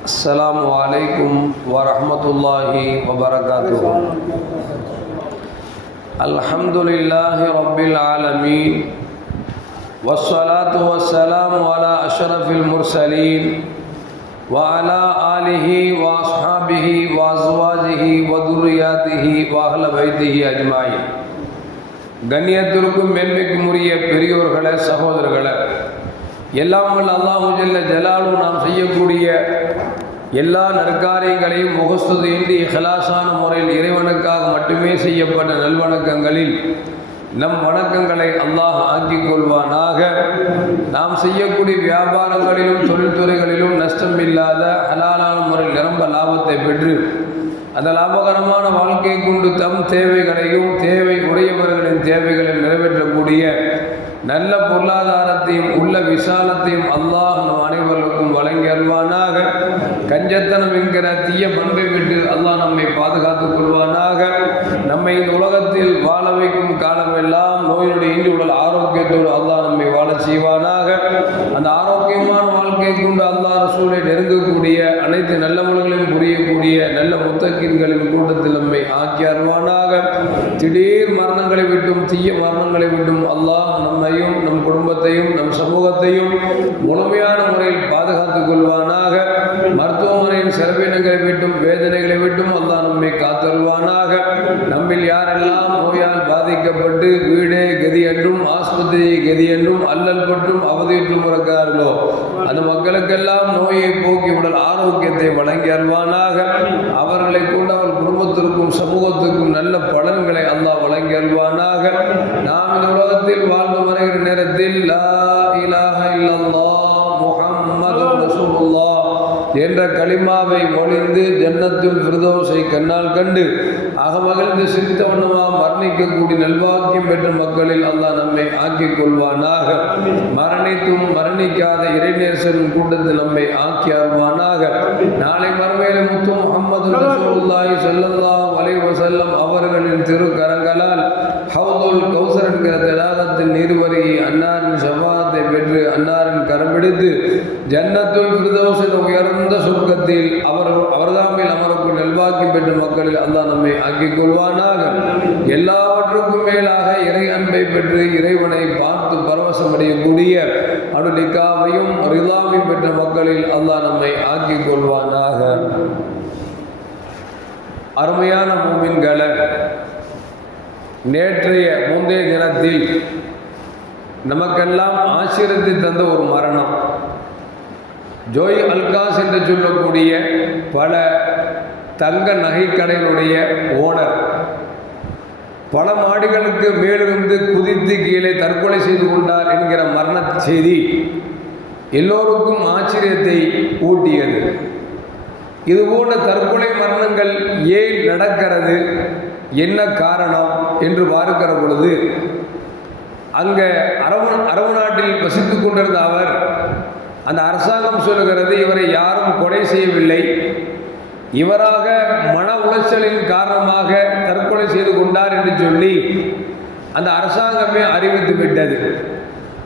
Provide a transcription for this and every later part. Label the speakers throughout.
Speaker 1: السلام عليكم ورحمة الله وبركاته الحمد لله رب العالمين والصلاة والسلام على أشرف المرسلين وعلى آله وأصحابه وأزواجه وذرياته وأهل بيته أجمعين கண்ணியத்திற்கும் மேன்மைக்கும் உரிய பெரியோர்களே சகோதரர்களே எல்லாம் வல்ல அல்லாஹு ஜல்ல ஜலாலும் நாம் செய்யக்கூடிய எல்லா நற்காரியங்களையும் முகஸ்துதியின்றி இஹலாசான முறையில் இறைவனுக்காக மட்டுமே செய்யப்பட்ட நல்வணக்கங்களில் நம் வணக்கங்களை அல்லாஹ் ஆக்கிக் கொள்வானாக. நாம் செய்யக்கூடிய வியாபாரங்களிலும் தொழில்துறைகளிலும் நஷ்டம் இல்லாத ஹலாலான முறையில் நிரம்ப லாபத்தை பெற்று அந்த லாபகரமான வாழ்க்கை கொண்டு தம் தேவைகளையும் தேவை உடையவர்களின் தேவைகளை நிறைவேற்றக்கூடிய நல்ல பொருளாதாரத்தையும் உள்ள விசாலத்தையும் அல்லாஹ் நம் அனைவருக்கும் வழங்கி அல்வானாக கஞ்சத்தனம் என்கிற தீய பண்பை விட்டு அல்லாஹ் நம்மை பாதுகாத்துக் கொள்வானாக. நம்மை இந்த உலகத்தில் வாழ வைக்கும் காலமெல்லாம் நோயினுடைய இன்றி உடல் ஆரோக்கியத்தோடு அல்லாஹ் நம்மை வாழ செய்வானாக. அந்த ஆரோக்கியமான வாழ்க்கையை கொண்டு அல்லாஹ் ரசூலை நெருங்கக்கூடிய அனைத்து நல்ல முறைகளையும் புரியக்கூடிய நல்ல முத்தக்கின்களின் கூட்டத்தில் நம்மை ஆக்கி அருவானாக திடீர் மரணங்களை விட்டும் தீய மரணங்களை விட்டும் அல்லாஹ் நம்மையும் நம் குடும்பத்தையும் நம் சமூகத்தையும் முழுமையான செலவினங்களை விட்டும் வேதனைகளை விட்டும் அல்லா நம்மை காத்தருவானாக. நம்மில் யாரெல்லாம் நோயால் பாதிக்கப்பட்டு வீடே கதி என்றும் ஆஸ்பத்திரி கதி என்றும் அல்லல் பட்டும் அவதியுற்றும் இருக்கிறார்களோ அந்த மக்களுக்கெல்லாம் நோயை போக்கி உடல் ஆரோக்கியத்தை வழங்கி அல்வானாக அவர்களை கூட அவர் குடும்பத்திற்கும் சமூகத்திற்கும் நல்ல பலன்களை அல்லாஹ் வழங்கி அல்வானாக நாம் இந்த உலகத்தில் வாழ்ந்து வருகிற நேரத்தில் லா இலாக இல்லல்லாஹ் என்ற களிமாவை மொழிந்து ஜன்னத்துல் பிரதோசை கண்ணால் கண்டு அகமகிழ்ந்து சிரித்த வண்ணமாக மரணிக்கக்கூடிய நல்வாக்கியம் பெற்ற மக்களில் அல்லாஹ் நம்மை ஆக்கிக் கொள்வானாக. மரணித்தும் மரணிக்காத இறைநேசரின் கூட்டத்தில் நம்மை ஆக்கி அருவானாக நாளை மறுமையில முத்து முகமது செல்லல்லா ஸல்லல்லாஹு அலைஹி அவர்களின் திருக்கரங்களால் ஹவுதுல் கௌசர் என்கிற தடாகத்தின் நீர்வருகி அன்னாரின் சபாத்தை பெற்று அன்னாரின் கரம்பிடித்து ஜன்னத்துல் உயர்ந்த சொர்க்கத்தில் அவர் அவர்தாமில் அமரக்கும் நெல்வாக்கி பெற்ற மக்களில் அல்லாஹ் நம்மை ஆக்கிக் கொள்வானாக. எல்லாவற்றுக்கும் மேலாக இறை அன்பை பெற்று இறைவனை பார்த்து பரவசமடையக்கூடிய அனுலிக்காவையும் ரிதாமை பெற்ற மக்களில் அல்லாஹ் நம்மை ஆக்கிக் கொள்வானாக. அருமையான மூமின்களை நேற்றைய முந்தைய தினத்தில் நமக்கெல்லாம் ஆச்சரியத்தை தந்த ஒரு மரணம். ஜோய் அல்காஸ் என்று சொல்லக்கூடிய பல தங்க நகைக்கடையினுடைய ஓனர் பல மாடிகளுக்கு மேலிருந்து குதித்து கீழே தற்கொலை செய்து கொண்டார் என்கிற மரண செய்தி எல்லோருக்கும் ஆச்சரியத்தை ஊட்டியது. இதுபோன்ற தற்கொலை மரணங்கள் ஏன் நடக்கிறது? என்ன காரணம் என்று பார்க்கிற பொழுது அங்கே அரபு அரபு நாட்டில் வசித்து கொண்டிருந்த அவர் அந்த அரசாங்கம் சொல்லுகிறது இவரை யாரும் கொலை செய்யவில்லை. இவராக மன உளைச்சலின் காரணமாக தற்கொலை செய்து கொண்டார் என்று சொல்லி அந்த அரசாங்கமே அறிவித்து விட்டது.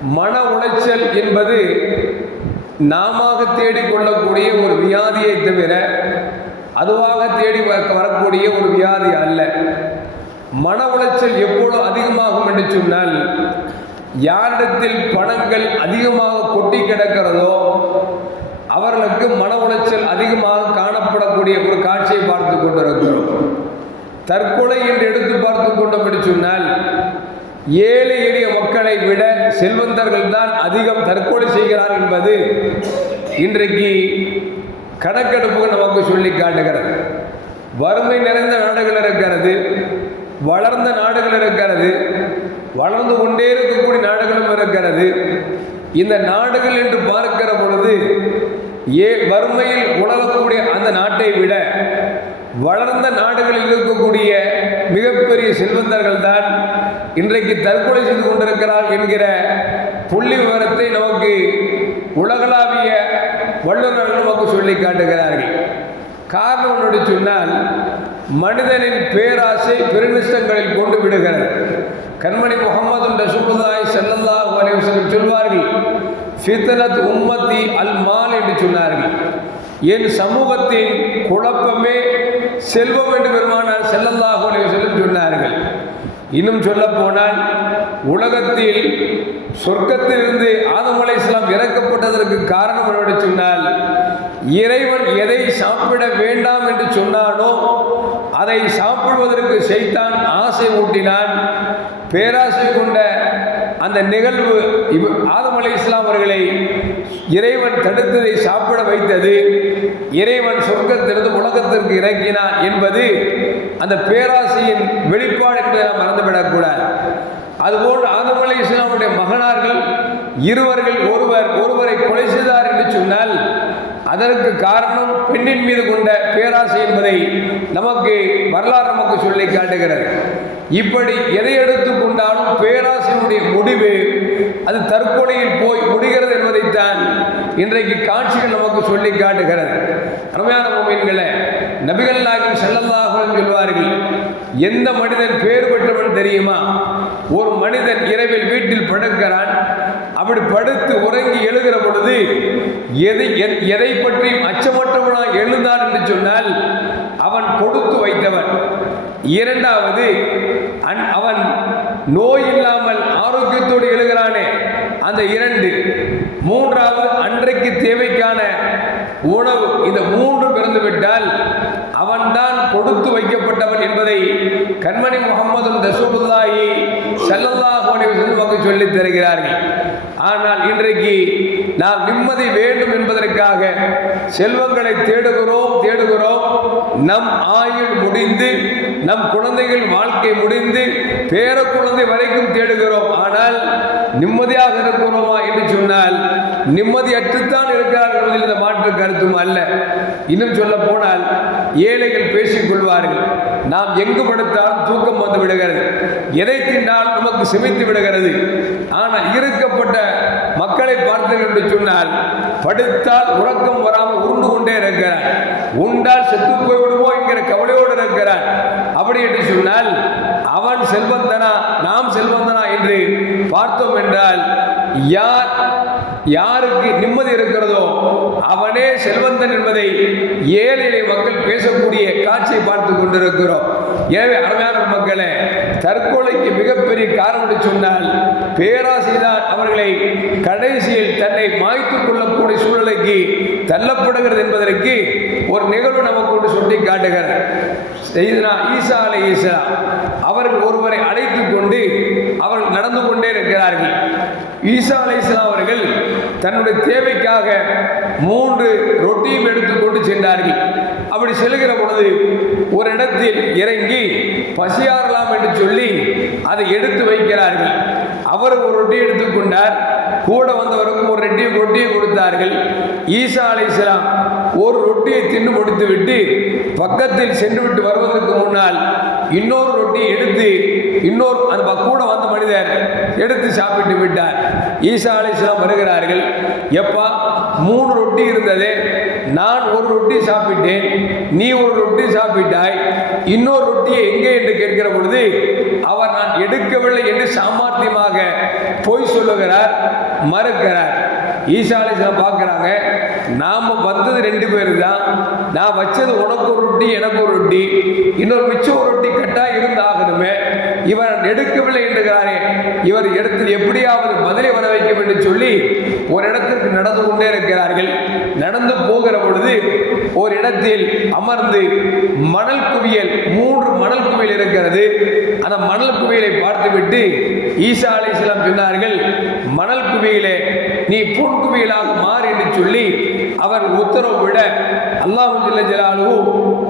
Speaker 1: மன உளைச்சல் என்பது நாம தேடிக்கொள்ளக்கூடிய ஒரு வியாதியை தவிர அதுவாக தேடி வரக்கூடிய ஒரு வியாதி அல்ல. மன உளைச்சல் எப்பொழுது அதிகமாகும் என்று சொன்னால் யாரிடத்தில் பணங்கள் அதிகமாக கொட்டி கிடக்கிறதோ அவர்களுக்கு மன உளைச்சல் அதிகமாக காணப்படக்கூடிய ஒரு காட்சியை பார்த்து கொண்டிருக்கிறோம். தற்கொலை என்று எடுத்து பார்த்து கொண்டோம் என்று சொன்னால் ஏழை எளிய மக்களை விட செல்வந்தர்கள் தான் அதிகம் தற்கொலை செய்கிறார் என்பது இன்றைக்கு கணக்கெடுப்புகள் நமக்கு சொல்லி காட்டுகிறது. வறுமை நிறைந்த நாடுகள் இருக்கிறது வளர்ந்த நாடுகள் இருக்கிறது வளர்ந்து கொண்டே இருக்கக்கூடிய நாடுகளும் இருக்கிறது. இந்த நாடுகள் என்று பார்க்கிற பொழுது ஏ வறுமையில் உலகக்கூடிய அந்த நாட்டை விட வளர்ந்த நாடுகளில் இருக்கக்கூடிய மிகப்பெரிய செல்வந்தர்கள் தான் இன்றைக்கு தற்கொலை செய்து கொண்டிருக்கிறார் என்கிற புள்ளி விவரத்தை நமக்கு உலகளாவிய வல்லுநர்கள் நமக்கு சொல்லி காட்டுகிறார்கள். காரணம் ஒன்று சொன்னால் மனிதனின் பேராசை பெருநிஷ்டங்களில் கொண்டு விடுகிறது. கண்மணி முகமது ரசூலுல்லாஹி ஸல்லல்லாஹு அலைஹி வஸல்லம் சொல்வார்கள் ஃபித்னத் உம்மத்தி அல் மால் என்று சொன்னார்கள். என் சமூகத்தின் குழப்பமே செல்வம் என்று பெருமானார் செல்லல்லாஹு அலைஹி வஸல்லம் சொன்னார்கள். இன்னும் சொல்ல போனால் உலகத்தில் சொர்க்கத்திலிருந்து ஆதமலை இஸ்லாம் இறக்கப்பட்டதற்கு காரணம் என்னோட சொன்னால் இறைவன் எதை சாப்பிட வேண்டாம் என்று சொன்னானோ அதை சாப்பிடுவதற்கு செய்தான் ஆசை ஊட்டினான். பேராசை கொண்ட அந்த நிகழ்வு இவ் ஆதம் அலி இஸ்லாம் அவர்களை இறைவன் தடுத்ததை சாப்பிட வைத்தது இறைவன் சொர்க்கத்திலிருந்து உலகத்திற்கு இறக்கினான் என்பது அந்த பேராசையின் வெளிப்பாடு என்பதை நாம் மறந்துவிடக்கூடாது. அதுபோல் ஆதம் அலி இஸ்லாமுடைய மகனார்கள் இருவர்கள் ஒருவர் ஒருவரை கொலை செய்தார் என்று சொன்னால் அதற்கு காரணம் பெண்ணின் மீது கொண்ட பேராசை என்பதை நமக்கு வரலாறு நமக்கு சொல்லி காட்டுகிறது. இப்படி எதை எடுத்துக்கொண்டாலும் பேராசையினுடைய முடிவு அது தற்கொலையில் போய் முடிகிறது என்பதைத்தான் இன்றைக்கு காட்சிகள் நமக்கு சொல்லி காட்டுகிறது. அருமையான மூமின்களே நபிகள் நாயகம் செல்லல்லாஹும் சொல்வார்கள் எந்த மனிதன் பேர் பெற்றவன் தெரியுமா? ஒரு மனிதன் இரவில் வீட்டில் படுக்கிறான் அப்படி படுத்து உறங்கி எழுகிற பொழுது எதை எதை பற்றியும் அச்சமற்றவனாக எழுந்தான் என்று சொன்னால் அவன் கொடுத்து வைத்தவன். இரண்டாவது அன் அவன் நோய் இல்லாமல் ஆரோக்கியத்தோடு எழுகிறானே. அந்த இரண்டு. மூன்றாவது அன்றைக்கு தேவைக்கான உணவு. இந்த மூன்று பிறந்து விட்டால் அவன்தான் கொடுத்து வைக்கப்பட்டவன் என்பதை கண்மணி முகமது ரசூலுல்லாஹி ஸல்லல்லாஹு அலைஹி சொல்லித் தருகிறார்கள். ஆனால் இன்றைக்கு நாம் நிம்மதி வேண்டும் என்பதற்காக செல்வங்களை தேடுகிறோம் தேடுகிறோம். நம் ஆயுள் முடிந்து நம் குழந்தைகள் வாழ்க்கை முடிந்து பேர குழந்தை வரைக்கும் தேடுகிறோம். ஆனால் நிம்மதியாக இருக்கிறோமா என்று சொன்னால் நிம்மதியற்றுத்தான் இருக்கிறார்கள் என்பதில் இந்த மாற்று கருத்தும் அல்ல. இன்னும் சொல்ல போனால் ஏழைகள் பேசிக் கொள்வார்கள் நாம் எங்கு படுத்தால் தூக்கம் வந்து விடுகிறது. எதை தின்றால் நமக்கு செமித்து விடுகிறது. ஆனால் இருக்கப்பட்ட மக்களை பார்த்தேன் என்று சொன்னால் படுத்தால் உறக்கம் வராமல் உருண்டு கொண்டே இருக்கிறான் உண்டால் செத்து போய்விடுவோம் என்கிற கவலையோடு இருக்கிறான் அப்படி என்று சொன்னால் அவன் செல்வந்தனா நாம் செல்வந்தனா என்று பார்த்தோம் என்றால் யார் யாருக்கு நிம்மதி இருக்கிறதோ அவனே செல்வந்தன் என்பதை ஏழை மக்கள் பேசக்கூடிய காட்சியை பார்த்து கொண்டிருக்கிறோம். எனவே அருமையான மக்களே தற்கொலைக்கு மிகப்பெரிய காரணம் என்று சொன்னால் பேராசிரியர் அவர்களை கடைசியில் தன்னை மாய்த்துக் கொள்ளக்கூடிய சூழ்நிலைக்கு தள்ளப்படுகிறது என்பதற்கு ஒரு நிகழ்வு நமக்கு கொண்டு சுட்டி காட்டுகிறார். செய்தனா ஈசா அலை ஈசா அவர்கள் ஒருவரை அழைத்து கொண்டு அவர்கள் நடந்து கொண்டே ஈசா அலைஸ்லாம் அவர்கள் தன்னுடைய தேவைக்காக மூன்று ரொட்டியும் எடுத்துக்கொண்டு சென்றார்கள். அப்படி செல்கிற பொழுது ஒரு இடத்தில் இறங்கி பசியாறலாம் என்று சொல்லி அதை எடுத்து வைக்கிறார்கள். அவர் ஒரு ரொட்டி எடுத்துக்கொண்டார் கூட வந்தவருக்கு ஒரு ரொட்டி ரொட்டியை கொடுத்தார்கள். ஈசா அலைஸ்லாம் ஒரு ரொட்டியை தின்னு கொடுத்து விட்டு பக்கத்தில் சென்று விட்டு வருவதற்கு முன்னால் இன்னொரு ரொட்டி எடுத்து இன்னொரு அந்த கூட வந்த மனிதர் எடுத்து சாப்பிட்டு விட்டார். ஈசா அலிஸ்லாம் வருகிறார்கள் எப்பா மூணு ரொட்டி இருந்தது. நான் ஒரு ரொட்டி சாப்பிட்டேன். நீ ஒரு ரொட்டி சாப்பிட்டாய். இன்னொரு ரொட்டியை எங்கே என்று கேட்கிற பொழுது அவர் நான் எடுக்கவில்லை என்று சாமர்த்தியமாக பொய் சொல்லுகிறார் மறுக்கிறார். ஈசாலிசம் பார்க்குறாங்க நாம் வந்தது ரெண்டு பேர் தான் நான் வச்சது உனக்கு ஒரு ரொட்டி எனக்கு ஒரு ரொட்டி. இன்னொரு மிச்சம் ஒரு ரொட்டி கட்டாக இருந்தாகணுமே. இவர் எடுக்கவில்லை என்கிறாரே இவர் இடத்தில் எப்படியாவது பதிலை வர வைக்க வேண்டும் சொல்லி ஒரு இடத்திற்கு நடந்து கொண்டே இருக்கிறார்கள். நடந்து போகிற பொழுது ஒரு இடத்தில் அமர்ந்து மணல் குவியல் மூன்று மணல் குவியல் இருக்கிறது. அந்த மணல் குவியலை பார்த்துவிட்டு ஈசா அலைஹிஸ்ஸலாம் சொன்னார்கள் மணல் குவியலே நீ பொன் குவியலாக மாறு என்று சொல்லி அவர் உத்தரவு விட அல்லாஹு ஜல்ல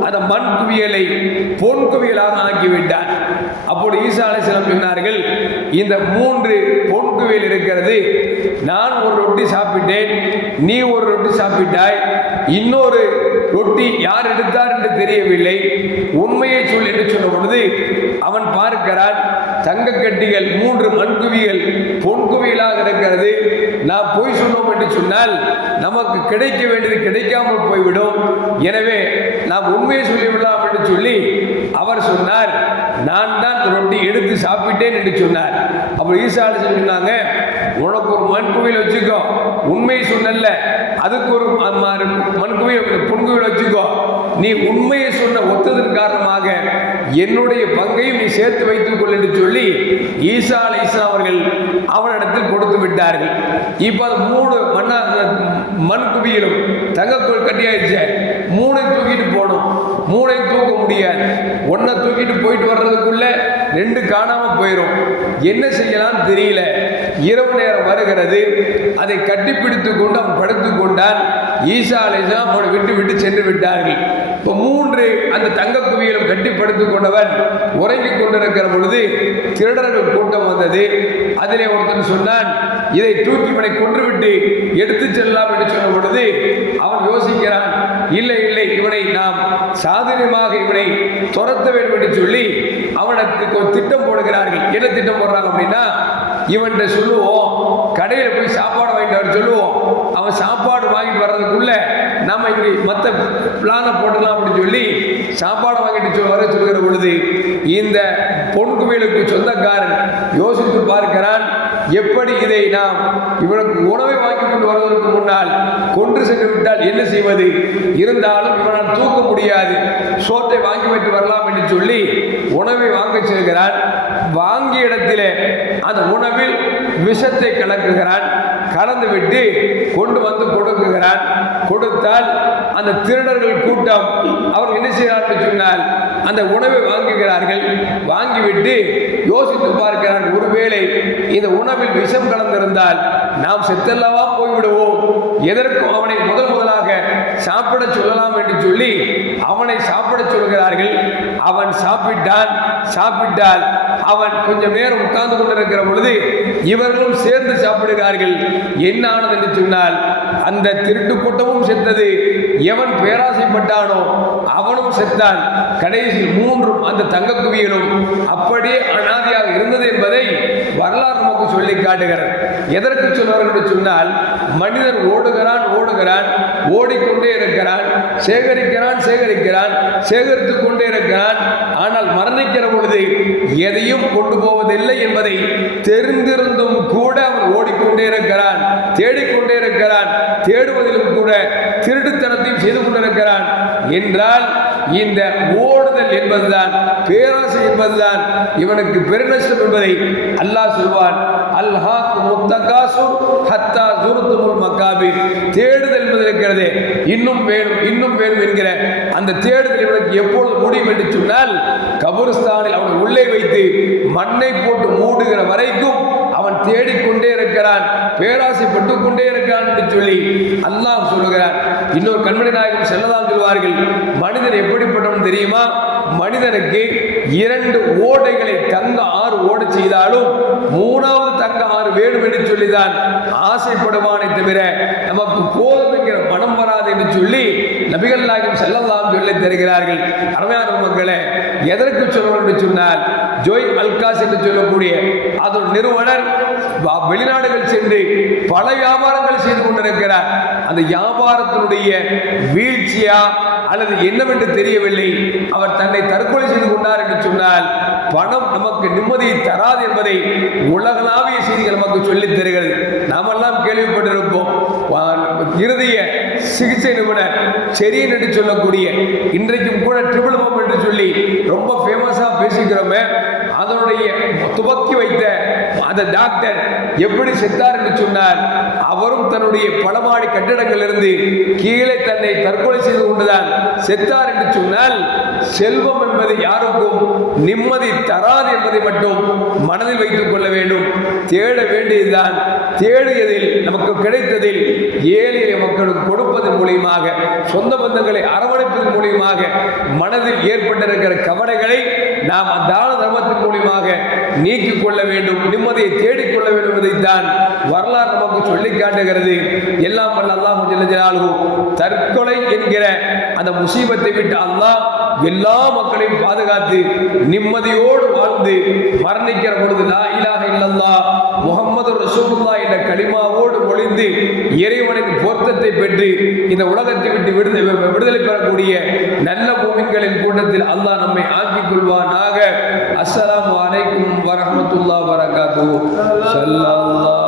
Speaker 1: அந்த மண் குவியலை பொன் குவியலாக ஆக்கிவிட்டார். அப்போது ஈசா அலிஸ்லாம் சொன்னார்கள் இந்த மூன்று பொன் குவியல் இருக்கிறது நான் ஒரு ரொட்டி சாப்பிட்டேன் நீ ஒரு ரொட்டி சாப்பிட்டாய் இன்னொரு ரொட்டி யார் எடுத்தார் என்று தெரியவில்லை. உண்மையை சொல் என்று சொன்ன பொழுது அவன் பார்க்கிறான் தங்க கட்டிகள் மூன்று மண்குவிகள் பொன் குவியலாக இருக்கிறது. நான் பொய் சொன்னோம் என்று சொன்னால் நமக்கு கிடைக்க வேண்டியது கிடைக்காமல் போய்விடும். எனவே நாம் உண்மையை சொல்லிவிடலாம் என்று சொல்லி அவர் சொன்னார் நான் தான் ரொட்டி எடுத்து சாப்பிட்டேன் என்று சொன்னார். அப்புறம் ஈசா சொன்னாங்க? உனக்கு ஒரு மண்குவியல் வச்சுக்கோ. உண்மையை சொன்னல அதுக்கு ஒரு மண்குவியல் பொன்குவியல் வச்சுக்கோ. நீ உண்மையை சொன்ன ஒத்ததன் காரணமாக என்னுடைய பங்கையும் நீ சேர்த்து வைத்துக் கொள் என்று சொல்லி ஈசா அலை அவர்கள் அவனிடத்தில் கொடுத்து விட்டார்கள். இப்போ அது மூணு மண்ணா மண் குவியிலும் தங்கக்கோள் கட்டியாயிடுச்சு. மூணை தூக்கிட்டு போகணும் மூளை தூக்க முடியாது. ஒன்றை தூக்கிட்டு போயிட்டு வர்றதுக்குள்ளே ரெண்டு காணாமல் போயிடும் என்ன செய்யலாம்னு தெரியல. இரவு நேரம் வருகிறது. அதை கட்டிப்பிடித்து கொண்டு அவன் படுத்து கொண்டான். ஈசா அலைசலாம் அவனை விட்டு விட்டு சென்று விட்டார்கள். இப்போ மூன்று அந்த தங்க குவியலும் கட்டி படுத்துக் கொண்டவன் உறங்கிக் கொண்டிருக்கிற பொழுது திருடர்கள் கூட்டம் வந்தது. அதிலே ஒருத்தன் சொன்னான் இதை தூக்கி இவனை கொன்றுவிட்டு எடுத்து செல்லலாம் என்று சொன்ன பொழுது அவன் யோசிக்கிறான் இல்லை இல்லை இவனை நாம் சாதனமாக இவனை துரத்த வேண்டும் என்று சொல்லி அவனுக்கு ஒரு திட்டம் போடுகிறார்கள். என்ன திட்டம் போடுறாங்க அப்படின்னா இவன்கிட்ட சொல்லுவோம் கடையில் போய் சாப்பாடு வாங்கிட்டு வர சொல்லுவோம். அவன் சாப்பாடு வாங்கிட்டு வர்றதுக்குள்ள நம்ம இப்படி மற்ற பிளானை போடலாம் அப்படின்னு சொல்லி சாப்பாடு வாங்கிட்டு வர சொல்கிற பொழுது இந்த பொன் குவியலுக்கு சொந்தக்காரன் யோசித்து பார்க்கிறான் எப்படி இதை நாம் இவனுக்கு உணவை வாங்கி கொண்டு வருவதற்கு முன்னால் கொன்று சென்று விட்டால் என்ன செய்வது? இருந்தாலும் இவனால் தூக்க முடியாது. சோற்றை வாங்கி வைத்து வரலாம் என்று சொல்லி உணவை வாங்க செல்கிறான். வாங்கிய இடத்திலே அந்த உணவில் விஷத்தை கலக்குகிறான். கலந்து விட்டு கொண்டு வந்து கொடுக்குகிறான் கொடுத்தால் அந்த திருடர்கள் கூட்டம் அவர் என்ன செய்கிறார்கள் சொன்னால் அந்த உணவை வாங்குகிறார்கள். வாங்கிவிட்டு யோசித்து பார்க்கிறார் ஒருவேளை இந்த உணவில் விஷம் கலந்திருந்தால் நாம் செத்தல்லவா போய்விடுவோம். எதற்கும் அவனை முதல் முதலாக சாப்பிட சொல்லலாம் என்று சொல்லி அவனை சாப்பிட சொல்கிறார்கள். அவன் சாப்பிட்டான் சாப்பிட்டால் அவன் கொஞ்சம் நேரம் உட்கார்ந்து கொண்டிருக்கிற பொழுது இவர்களும் சேர்ந்து சாப்பிடுகிறார்கள். என்ன ஆனது என்று சொன்னால் அந்த திருட்டு கூட்டமும் செத்தது. எவன் பேராசைப்பட்டானோ அவனும் செத்தான். கடைசியில் மூன்றும் அந்த தங்க குவியலும் அப்படியே அனாதியாக இருந்தது என்பதை வரலாறு நமக்கு சொல்லி காட்டுகிறது எதற்கு சொல்வார்கள் என்று சொன்னால் மனிதன் ஓடுகிறான் ஓடுகிறான் ஓடிக்கொண்டே இருக்கிறான் சேகரிக்கிறான் சேகரிக்கிறான் சேகரித்துக் கொண்டே இருக்கிறான் ஆனால் மரணிக்கிற பொழுது எதையும் கொண்டு போவதில்லை என்பதை தெரிந்திருந்தும் கூட அவன் ஓடிக்கொண்டே இருக்கிறான் தேடிக்கொண்டே இருக்கிறான் தேடுவதிலும் கூட திருட்டுத்தனத்தையும் செய்து கொண்டிருக்கிறான். என்றால் இந்த ஓடுதல் என்பதுதான் பேராசை என்பதுதான் இவனுக்கு பெருநஷ்டம் என்பதை அல்லாஹ் சொல்வான். அல்ஹாத் முத்தகாசு ஹத்தா ஜுருத்துமுல் மக்காபிர் தேடுதல் என்பது இருக்கிறது. இன்னும் வேணும் இன்னும் வேணும் என்கிற அந்த தேடுதல் இவனுக்கு எப்பொழுது முடியும் என்று சொன்னால் கபுரஸ்தானில் அவன் உள்ளே வைத்து மண்ணை போட்டு மூடுகிற வரைக்கும் அவன் தேடிக்கொண்டே இருக்கிறான் பேராசைப்பட்டு கொண்டே இருக்கிறான் என்று சொல்லி அல்லாஹ் சொல்லுகிறான் இன்னொரு கண்மணி நாயகம் செல்லதான் சொல்வார்கள் மனிதன் எப்படிப்பட்டவன் தெரியுமா? மனிதனுக்கு இரண்டு ஓடைகளை தங்க ஆறு ஓட செய்தாலும் மூணாவது தங்க ஆறு வேணும் என்று சொல்லிதான் ஆசைப்படுவானே தவிர நமக்கு போதும் என்கிற மனம் வராது என்று சொல்லி நபிகள் நாயகம் செல்லலாம் சொல்லி தருகிறார்கள். அருமையான மக்களே எதற்கு சொல்லணும் என்று சொன்னால் ஜோய் அல்காஸ் என்று சொல்லக்கூடிய அதன் நிறுவனர் வெளிநாடுகள் சென்று பல வியாபாரங்கள் செய்து கொண்டிருக்கிறார். அந்த வியாபாரத்தினுடைய வீழ்ச்சியா அல்லது என்னவென்று தெரியவில்லை. அவர் தன்னை தற்கொலை செய்து கொண்டார் என்று சொன்னால் பணம் நமக்கு நிம்மதியை தராது என்பதை உலகளாவிய செய்திகள் நமக்கு சொல்லித் தருகிறது. நாமெல்லாம் கேள்விப்பட்டிருப்போம். இறுதிய இருதய சிகிச்சை நிபுணர் செரியன் என்று சொல்லக்கூடிய இன்றைக்கும் கூட ட்ரிபிள் ஹோம் என்று சொல்லி ரொம்ப ஃபேமஸாக பேசிக்கிறோமே. அதனுடைய துவக்கி வைத்த அந்த டாக்டர் எப்படி செத்தார் என்று சொன்னார். அவரும் தன்னுடைய பலமாடி கட்டிடங்களிலிருந்து கீழே தன்னை தற்கொலை செய்து கொண்டுதான் செத்தார் என்று சொன்னால் செல்வம் என்பது யாருக்கும் நிம்மதி தராது என்பதை மட்டும் மனதில் வைத்துக் கொள்ள வேண்டும். தேட வேண்டியதுதான் தேடியதில் நமக்கு கிடைத்ததில் ஏழை மக்களுக்கு கொடுப்பதன் மூலியமாக சொந்த பந்தங்களை அரவணைப்பதன் மூலியமாக மனதில் ஏற்பட்டிருக்கிற கவலைகளை நாம் தான தர்மத்தின் மூலியமாக நீக்கிக் கொள்ள வேண்டும் நிம்மதியை தேடிக்கொள்ள வேண்டும் என்பதைத்தான் வரலாறு நமக்கு சொல்லி காட்டுகிறது. எல்லாம் வல்ல அல்லாஹ் ஜல்ல தற்கொலை என்கிற அந்த முசீபத்தை விட்டு அல்லாஹ் எல்லா மக்களையும் பாதுகாத்து நிம்மதியோடு வாழ்ந்து மரணிக்கிற பொழுது லா இலாஹ இல்லல்லா முகமது ரசூலுல்லாஹ் என்ற கலிமாவோடு ஒளிந்து இறைவனின் பொருத்தத்தை பெற்று இந்த உலகத்தை விட்டு விடுதலை விடுதலை பெறக்கூடிய நல்ல பூமிகளின் கூட்டத்தில் அல்லாஹ் நம்மை ஆக்கிக் கொள்வானாக. அஸ்ஸலாமு அலைக்கும் வரகாத்து வரகாத்துஹு ஸல்லல்லாஹு.